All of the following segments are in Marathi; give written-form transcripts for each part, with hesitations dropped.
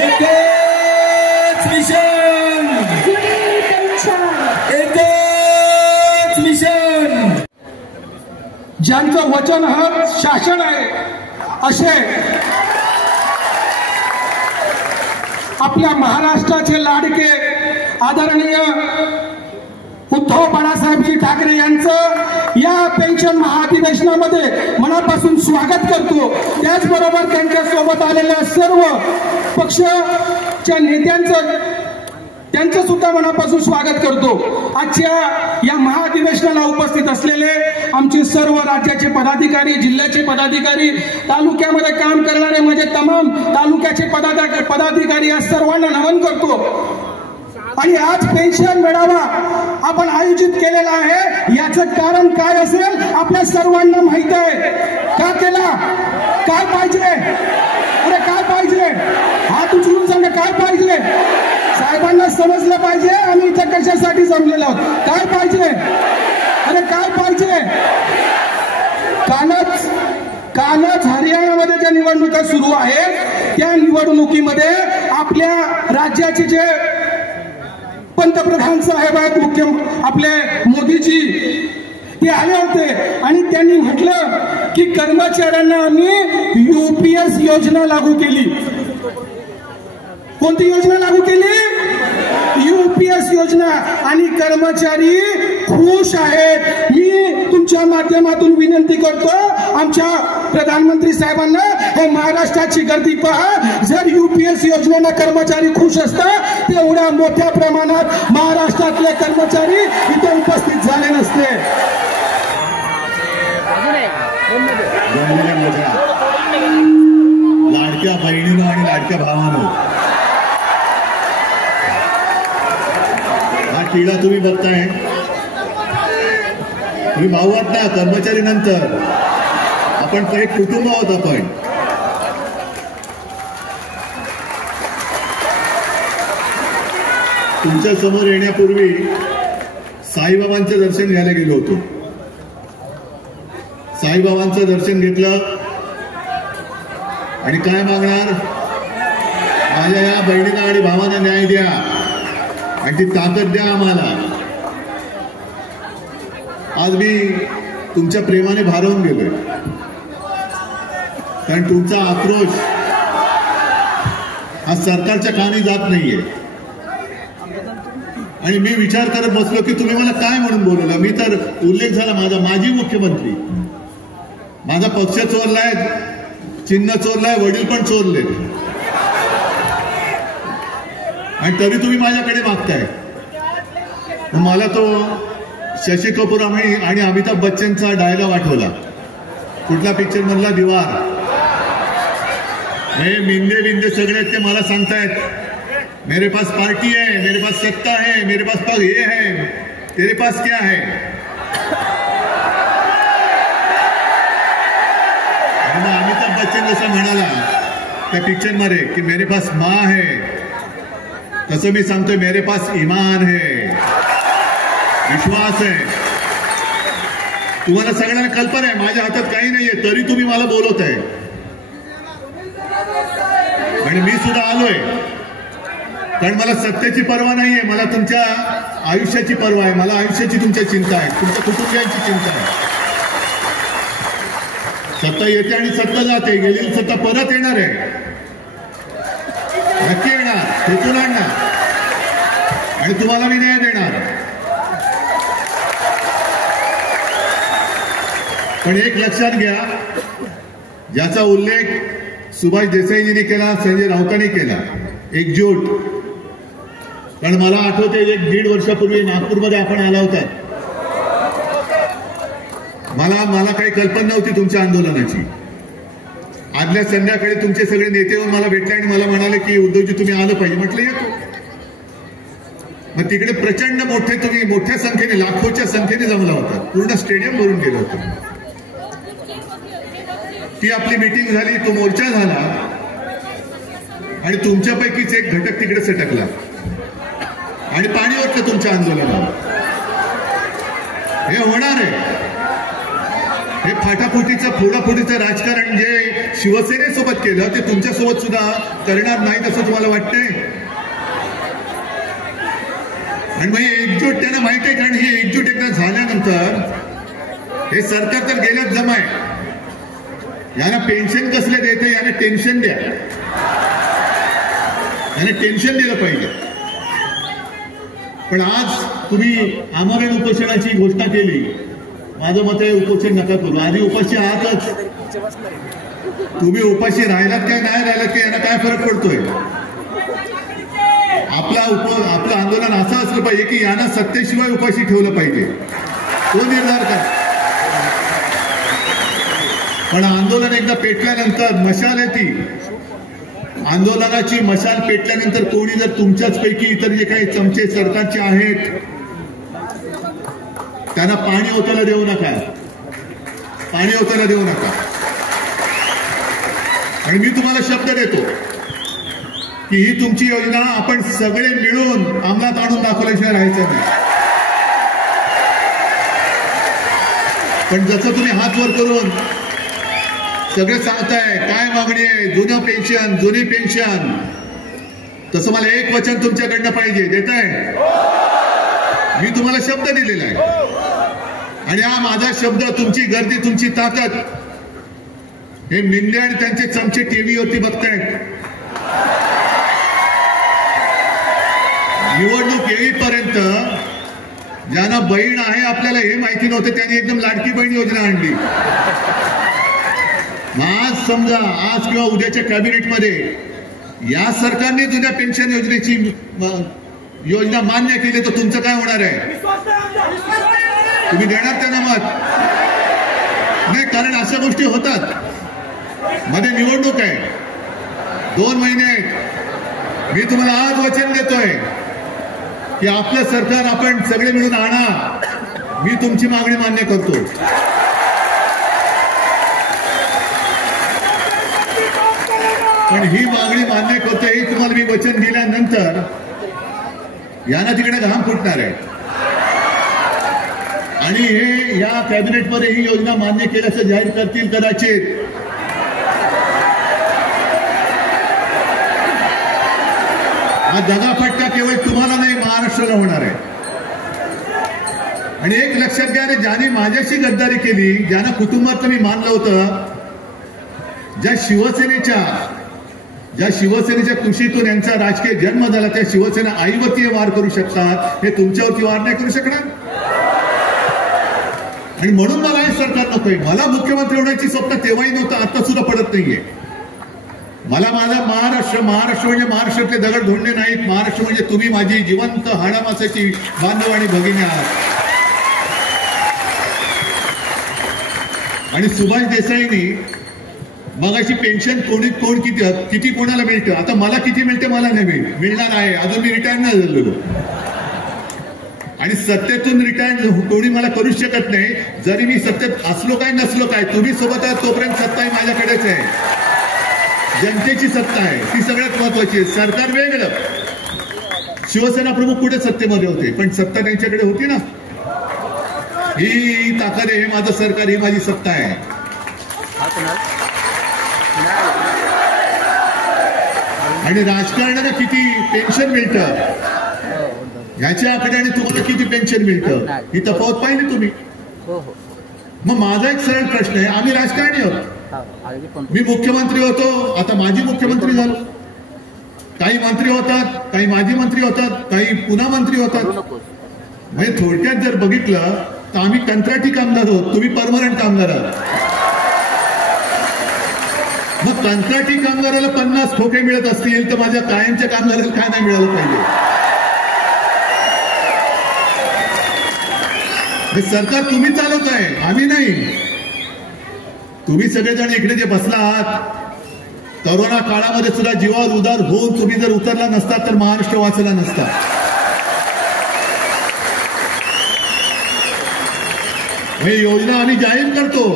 एकच मिशन, एकच मिशन. ज्यांचं वचन हक शासन आहे असे आपल्या महाराष्ट्राचे लाडके आदरणीय उद्धव बाळासाहेबजी ठाकरे यांचं या पेन्शन महाअधिवेशनामध्ये मनापासून स्वागत करतो. त्याचबरोबर त्यांच्या सोबत आलेल्या सर्व पक्षाच्या त्यांचं सुद्धा मनापासून स्वागत करतो. आजच्या या महाअधिवेशनाला उपस्थित असलेले आमचे सर्व राज्याचे पदाधिकारी, जिल्ह्याचे पदाधिकारी, तालुक्यामध्ये काम करणारे माझे तमाम तालुक्याचे पदाधिकारी या सर्वांना नमन करतो. आणि आज पेन्शन मेळावा आपण आयोजित केलेला आहे. याचं कारण काय असेल आपल्या सर्वांना माहित आहे. का केला, काय पाहिजे, अरे काय पाहिजे, हात उचलून सांगा काय पाहिजे. साहेबांना समजलं पाहिजे आम्ही इथं कशासाठी जमलेलो आहोत. काय पाहिजे, अरे काय पाहिजे. कालच हरियाणामध्ये ज्या निवडणुका सुरू आहेत त्या निवडणुकीमध्ये आपल्या राज्याचे जे पंतप्रधान साहेब आहेत, आपले मोदीजी, ते आले होते आणि त्यांनी म्हटलं की कर्मचाऱ्यांना आम्ही यूपीएस योजना लागू केली. कोणती योजना लागू केली? यूपीएस योजना. आणि कर्मचारी खुश आहेत. मी तुमच्या माध्यमातून विनंती करतो आमच्या प्रधानमंत्री साहेबांना, हे महाराष्ट्राची गर्दी पहा. जर यूपीएस योजनेला कर्मचारी खुश असतात तेवढ्या मोठ्या प्रमाणात महाराष्ट्रातले कर्मचारी इथे उपस्थित झाले नसते. लाडक्या बहिणीनं आणि लाडक्या भावानं हा किडा तुम्ही बघताय. तुम्ही भाऊ आहात ना, कर्मचारी नंतर आपण एक कुटुंब आहोत. आपण तुमच्या समोर येण्यापूर्वी साईबाबांचं दर्शन घ्यायला गेलो होतो. साईबाबांचं दर्शन घेतलं आणि काय मागणार, माझ्या या बहिणीला आणि भावांना न्याय द्या आणि ती ताकद द्या आम्हाला. आज मी तुमच्या प्रेमाने भारावून गेलोय, कारण तुमचा आक्रोश हा सरकारच्या कानी जात नाहीये. आणि मी विचार करत बसलो की तुम्ही मला काय म्हणून बोलवलं. मी तर उल्लेख झाला माझा, माजी मुख्यमंत्री, माझा पक्ष चोरलाय, चिन्ह चोरलाय, वडील पण चोरले, आणि तरी तुम्ही माझ्याकडे मागताय. मला तो शशी कपूर आणि अमिताभ बच्चनचा डायलॉग आठवला. कुठला पिक्चर मधला, दीवार. हे मिंदे बिंदे सगळे ते मला सांगतायत, मेरे पास पार्टी है, मेरे पास सत्ता है, मेरे पास पग ये है, तेरे पास क्या है. अमिताभ बच्चन जसा म्हणाला त्या पिक्चर मध्ये की मेरे पास माँ है, तसं मी सांगतोय मेरे पास ईमान है, विश्वास है. तुम्हाला सगळ्यांना कल्पना आहे माझ्या हातात काही नाहीये, तरी तुम्ही मला बोलवत आहे. आणि मी सुद्धा आलोय कारण मला सत्तेची पर्वा नाहीये, मला तुमच्या आयुष्याची पर्वा आहे. मला आयुष्याची तुमच्या चिंता आहे, तुमच्या कुटुंबियांची चिंता आहे. सत्ता येते आणि सत्ता जाते, गेलेली सत्ता परत येणार आहे, नक्की येणार, खेचून आणणार आणि तुम्हाला मी न्याय देणार. पण एक लक्षात घ्या, ज्याचा उल्लेख सुभाष देसाईजींनी केला, संजय राऊतांनी केला, एकजूट. कारण मला आठवते 1-1.5 वर्षापूर्वी नागपूरमध्ये आपण आला होता. मला काही कल्पना नव्हती तुमच्या आंदोलनाची. आदल्या संध्याकाळी तुमचे सगळे नेते येऊन मला भेटले आणि मला म्हणाले की उद्धवजी तुम्ही आलं पाहिजे. म्हटलं येतो. मग तिकडे प्रचंड तुम्ही मोठ्या संख्येने, लाखोच्या संख्येने जमला होता, पूर्ण स्टेडियम भरून गेलं होतं. ती आपली मीटिंग झाली, तो मोर्चा झाला आणि तुमच्यापैकीच एक घटक तिकडे सटकला आणि पाणी वाटलं तुमच्या आंदोलनाला. हे होणार आहे, हे फाटाफुटीचं फोडाफुटीचं राजकारण जे शिवसेनेसोबत केलं ते तुमच्यासोबत सुद्धा करणार नाहीत असं तुम्हाला वाटतंय? आणि मग एकजूट त्यांना माहिती आहे, कारण ही एकजूट एकदा झाल्यानंतर हे सरकार तर गेल्याच जमाय. यांना पेन्शन कसले देते, यांना टेन्शन द्या, यांना टेन्शन दिलं पाहिजे. पण आज तुम्ही आमरण उपोषणाची घोषणा केली. माझं मत आहे उपोषण नका करू. आधी उपाशी आहातच. तुम्ही उपाशी राहिलात काय नाही राहिलात काय यांना काय फरक पडतोय? आपलं आंदोलन असं असलं पाहिजे की यांना सत्तेशिवाय उपाशी ठेवलं पाहिजे. तो निर्धार करा. पण आंदोलन एकदा पेटल्यानंतर मशाल आहे ती. आंदोलनाची मशाल पेटल्यानंतर कोणी जर तुमच्याच पैकी इतर जे काही चमचे सरकारचे आहेत त्यांना पाणी ओतायला देऊ नका. पाणी ओतायला देऊ नका. आणि मी तुम्हाला शब्द देतो की ही तुमची योजना आपण सगळे मिळून अंमलात आणून दाखवल्याशिवाय राहायचं नाही. पण जसं तुम्ही हात वर करून सगळे सांगताय काय मागणी आहे, जुनं पेन्शन, जुनी पेन्शन, तसं मला एक वचन तुमच्याकडनं पाहिजे. देताय? मी तुम्हाला शब्द दिलेला आहे आणि हा माझा शब्द, तुमची गर्दी, तुमची ताकद हे मिंदे आणि त्यांचे चमचे टीव्हीवरती बघतायत. निवडणूक येईपर्यंत ज्यांना बहीण आहे आपल्याला हे माहिती नव्हतं त्यांनी एकदम लाडकी बहीण योजना आणली. आज समजा आज किंवा उद्याच्या कॅबिनेटमध्ये या सरकारने जुन्या पेन्शन योजनेची योजना मान्य केली तर तुमचं काय होणार आहे? तुम्ही देणार त्यांना मत? नाही, कारण अशा गोष्टी होतात. मध्ये निवडणूक आहे, 2 महिने आहेत. मी तुम्हाला आज वचन देतोय की आपलं सरकार आपण सगळे मिळून आणा. मी तुमची मागणी मान्य करतो. पण ही मागणी मान्य करतोय ही तुम्हाला मी वचन दिल्यानंतर यांना तिकडे घाम फुटणार आहे आणि हे या कॅबिनेटमध्ये ही योजना मान्य केल्याचं जाहीर करतील कदाचित. हा दगाफटका केवळ तुम्हाला नाही महाराष्ट्राला होणार आहे. आणि एक लक्षात घ्या, ज्याने माझ्याशी गद्दारी केली, ज्यांना कुटुंबात मी मानलं होतं, ज्या शिवसेनेच्या कुशीतून यांचा राजकीय जन्म झाला, त्या शिवसेना आईवरती वार करू शकतात, हे तुमच्यावरती वार नाही करू शकणार. आणि म्हणून मला हे सरकार नकोय. मला मुख्यमंत्री होण्याची स्वप्न तेव्हाही नव्हतं, आता सुद्धा पडत नाहीये. मला माझा महाराष्ट्र म्हणजे महाराष्ट्रातले दगड धोंडे नाहीत. महाराष्ट्र म्हणजे तुम्ही माझी जिवंत हाडामासाची बांधव आणि भगिनी आहात. आणि सुभाष देसाईंनी मगाशी पेन्शन कोण किती कोणाला मिळतं, आता मला किती मिळते मला नाही मिळणार आहे. अजून मी रिटायर नाही झालेलो आणि सत्तेतून रिटायर कोणी मला करूच शकत नाही. जरी मी सत्तेत असलो काय नसलो काय, तुम्ही सोबत आहात तोपर्यंत सत्ता ही माझ्याकडेच आहे. जनतेची सत्ता आहे, ती सगळ्यात महत्वाची आहे. सरकार वेगळं. शिवसेना प्रमुख कुठे सत्तेमध्ये होते, पण सत्ता त्यांच्याकडे होती ना. ही ताकद आहे, हे माझं सरकार, ही माझी सत्ता आहे. आणि राजकारणाला किती पेन्शन मिळतं ह्याच्या आकड्याने तुम्हाला किती पेन्शन मिळतं ही तफावत पाहिली तुम्ही. मग माझा एक सरळ प्रश्न आहे, आम्ही राजकारणी आहोत. मी मुख्यमंत्री होतो, आता माजी मुख्यमंत्री झालो. काही मंत्री होतात, काही माजी मंत्री होतात, काही पुन्हा मंत्री होतात. म्हणजे थोडक्यात जर बघितलं तर आम्ही कंत्राटी कामगार आहोत, तुम्ही परमनंट कामगार आहात. मग कंत्राटी कामगाराला 50 ठोके मिळत असतील तर माझ्या कायमच्या कामगाराला काय नाही मिळालं पाहिजे? हे सरकार तुम्ही चालवत आहे, आम्ही नाही. तुम्ही सगळेजण इकडे जे बसला आहात, करोना काळामध्ये सुद्धा जीवावर उदार होऊन तुम्ही जर उतरला नसता तर महाराष्ट्र वाचला नसता. ही योजना आम्ही जाहीर करतो,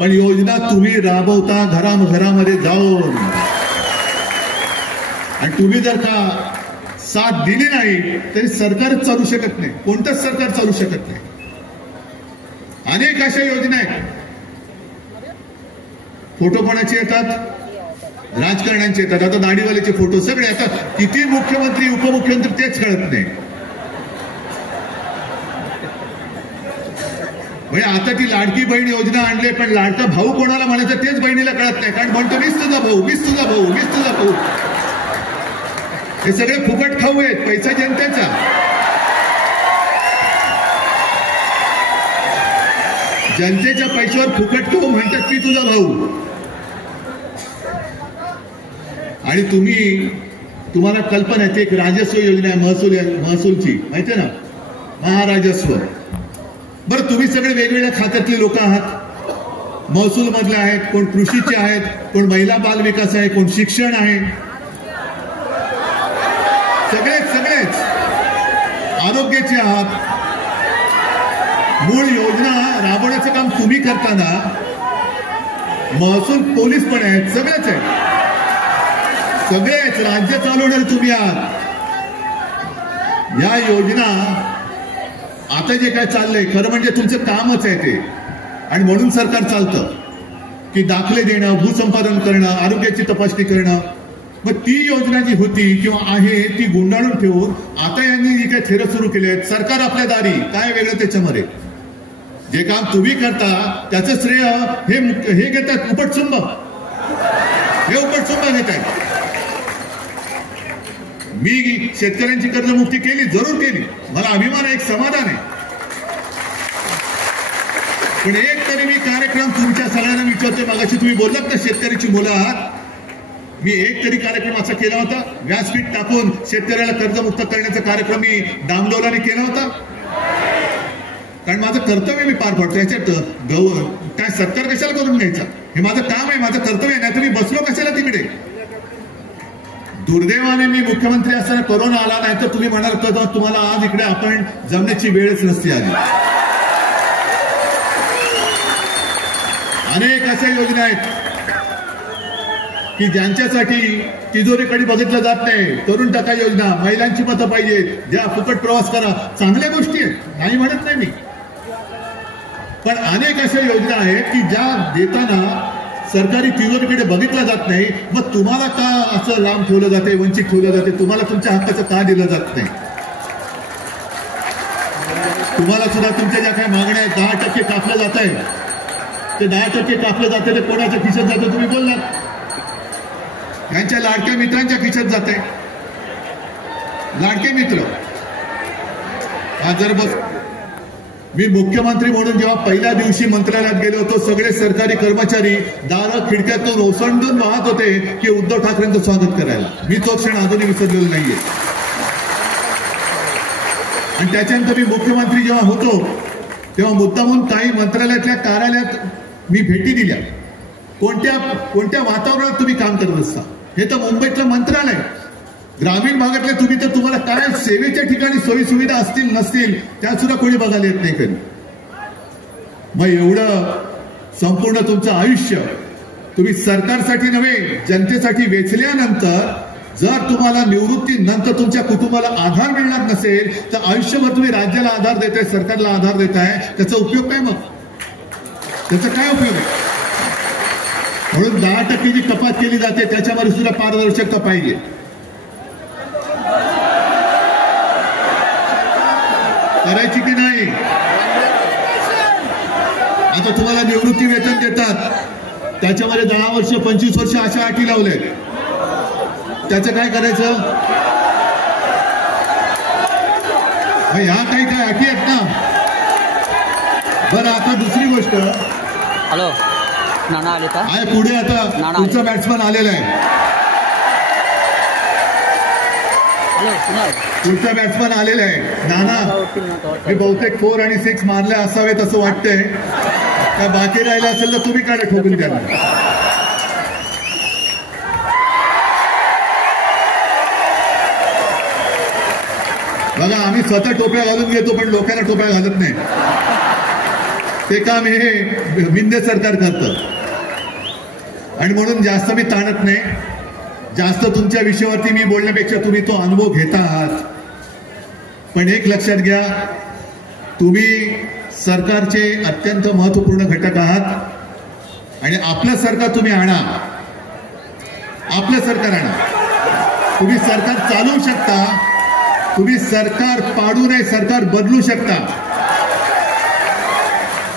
पण योजना तुम्ही राबवता घरामध्ये जाऊन. आणि तुम्ही जर का साथ दिली नाही तरी सरकारच चालू शकत नाही, कोणतंच सरकार चालू शकत नाही. अनेक अशा योजना आहेत फोटो कोणाचे येतात? राजकारण्यांचे येतात. आता दाढीवाल्याचे फोटो सगळे येतात. किती मुख्यमंत्री उपमुख्यमंत्री तेच कळत नाही. म्हणजे आता ती लाडकी बहीण योजना आणली, पण लाडका भाऊ कोणाला म्हणायचं तेच बहिणीला कळत नाही. कारण म्हणतो मीच तुझा भाऊ, मीच तुझा भाऊ, मीच तुझा भाऊ. हे सगळे फुकट खाऊ आहेत, पैसा जनतेचा. जनतेच्या पैशावर फुकट खाऊ म्हणतात की तुझा भाऊ. आणि तुम्हाला कल्पना आहे, एक राजस्व योजना आहे महसूलची, माहितीये ना, महाराजस्व. बरं, तुम्ही सगळे वेगवेगळ्या खात्यातले लोक आहात. महसूल मधले आहेत, कोण कृषीचे आहेत, कोण महिला बाल विकास आहे, कोण शिक्षण आहे. सगळेच आरोग्याचे आहात. मूळ योजना राबवण्याचं काम तुम्ही करताना महसूल पोलीस पण आहेत, सगळेच राज्य चालवणारे तुम्ही आहात. या योजना आता जे काय चाललंय खरं म्हणजे तुमचं कामच आहे ते. आणि म्हणून सरकार चालतं की दाखले देणं, भूसंपादन करणं, आरोग्याची तपासणी करणं. मग ती योजना जी होती किंवा आहे ती गुंडाळून ठेवून आता यांनी जी काय थेरं सुरू केले आहेत, सरकार आपल्या दारी, काय वेगळं त्याच्यामध्ये? जे काम तुम्ही करता त्याचं श्रेय हे घेतात उपटसुंब, हे उपटसुंब घेत आहेत. मी शेतकऱ्यांची कर्जमुक्ती केली, जरूर केली, मला अभिमान आहे, एक समाधान आहे. पण एक तरी मी कार्यक्रम तुमच्या सगळ्यांना विचारतोय. मगाशी तुम्ही बोललात ना शेतकऱ्याची मुलं आहात, मी एक तरी कार्यक्रम असा केला होता, व्यासपीठ टाकून शेतकऱ्याला कर्जमुक्त करण्याचा कार्यक्रम मी डामडौलाने केला होता. कारण माझं कर्तव्य मी पार पाडतो. याच्यात काय सत्कार कशाला करून घ्यायचा? हे माझं काम आहे, माझं कर्तव्य आहे. नाही तर मी बसलो कशाला तिकडे? दुर्दैवाने मी मुख्यमंत्री असताना कोरोना आला, नाही तर तुम्ही म्हणाल तर तुम्हाला आज इकडे आपण जमण्याची वेळच नसती आली. अनेक अशा योजना आहेत की ज्यांच्यासाठी तिजोरीकडे बघितलं जात नाही. तरुण टका योजना, महिलांची मतं पाहिजेत, ज्या फुकट प्रवास करा, चांगल्या गोष्टी आहेत, नाही म्हणत नाही मी. पण अनेक अशा योजना आहेत की ज्या देताना सरकारी तिजोरीकडे बघितलं जात नाही. मग तुम्हाला का असं लांब ठेवलं जाते, वंचित ठेवलं जाते? तुम्हाला तुमच्या हक्काचं का दिलं जात नाही? तुम्हाला सुद्धा तुमच्या ज्या काही मागण्या आहेत 10% कापलं जात आहे, ते 10% कापलं जाते, ते कोणाच्या खिशात जातं तुम्ही बोललात? यांच्या लाडक्या मित्रांच्या खिशात जाते. लाडके मित्र हा जर बस. मी मुख्यमंत्री म्हणून जेव्हा पहिल्या दिवशी मंत्रालयात गेलो होतो, सगळे सरकारी कर्मचारी दारं खिडक्यातून ओसंडून वाहत होते की उद्धव ठाकरेंचं स्वागत करायला. मी तो क्षण अजूनही विसरलेलो नाहीये. आणि त्याच्यानंतर मी मुख्यमंत्री जेव्हा होतो तेव्हा मुद्दामून काही मंत्रालयातल्या कार्यालयात मी भेटी दिल्या. कोणत्या वातावरणात तुम्ही काम करत असता? हे तर मुंबईतलं मंत्रालय. ग्रामीण भागातले तुम्ही तर तुम्हाला काय सेवेच्या ठिकाणी सोयी सुविधा असतील नसतील त्या सुद्धा कोणी बघायला येत नाही कधी. मग एवढं संपूर्ण तुमचं आयुष्य तुम्ही सरकारसाठी नव्हे जनतेसाठी वेचल्यानंतर जर तुम्हाला निवृत्तीनंतर तुमच्या कुटुंबाला आधार मिळणार नसेल तर आयुष्यभर तुम्ही राज्याला आधार देताय, सरकारला आधार देताय, त्याचा उपयोग काय? मग त्याचा काय उपयोग आहे? म्हणून 10% जी कपात केली जाते त्याच्यामध्ये सुद्धा पारदर्शकता पाहिजे. करायची की नाही? आता तुम्हाला निवृत्ती वेतन देतात, त्याच्यामध्ये 10 वर्ष 25 वर्ष अशा अटी लावल्या. त्याचं काय करायचं? ह्या काही काय अटी आहेत ना. बरं, आता दुसरी गोष्ट. हॅलो नाना आले का? आहे पुढे आता तुमचा बॅट्समन आलेला आहे. पुढचा बॅट्समन आलेला आहे. नाना, मी बहुतेक 4 आणि 6 मारले असावेत असं वाटतंय. काय बाकी राहिलं असेल तर तुम्ही काय ठोकून द्या. बघा, आम्ही स्वतः टोप्या घालून घेतो पण लोकांना टोप्या घालत नाही. ते काम हे मिंदे सरकार करतं. आणि म्हणून जास्त मी ताणत नाही. जास्त तुमच्या विषयावरती मी बोलण्यापेक्षा तुम्ही तो अनुभव घेता आहात. पण एक लक्षात घ्या, तुम्ही सरकारचे अत्यंत महत्वपूर्ण घटक आहात आणि आपलं सरकार तुम्ही आणा, आपलं सरकार आणा. तुम्ही सरकार चालवू शकता, तुम्ही सरकार पाडू नये, सरकार बदलू शकता.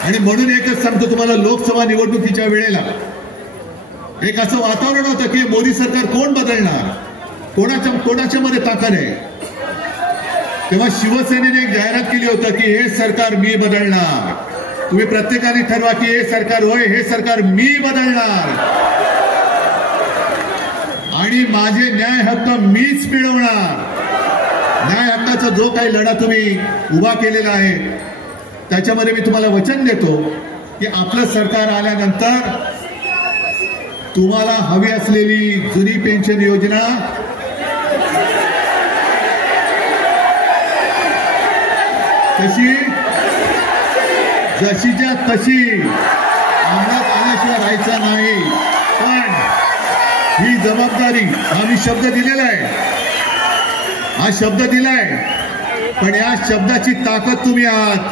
आणि म्हणून एकच सांगतो तुम्हाला, लोकसभा निवडणुकीच्या वेळेला एक असं वातावरण होतं की मोदी सरकार कोण बदलणार, कोणाच्या मध्ये ताकद आहे. तेव्हा शिवसेनेने एक जाहिरात केली होती की हे सरकार मी बदलणार. तुम्ही प्रत्येकाने ठरवा की हे सरकार होय, हे सरकार मी बदलणार आणि माझे न्याय हक्क मीच मिळवणार. न्याय हक्काचा जो काही लढा तुम्ही उभा केलेला आहे त्याच्यामध्ये मी तुम्हाला वचन देतो की आपलं सरकार आल्यानंतर तुम्हाला हवी असलेली जुनी पेन्शन योजना तशी जशीच्या तशी अंमलात आणल्याशिवाय राहायचं नाही. पण ही जबाबदारी, हा मी शब्द दिलेला आहे, हा शब्द दिलाय, पण या शब्दाची ताकद तुम्ही आहात.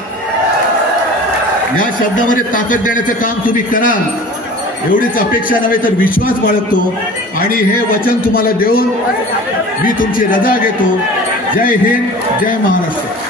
या शब्दामध्ये ताकद देण्याचं काम तुम्ही कराल एवढीच अपेक्षा नव्हे तर विश्वास बाळगतो आणि हे वचन तुम्हाला देऊन मी तुमची रजा घेतो. जय हिंद, जय महाराष्ट्र.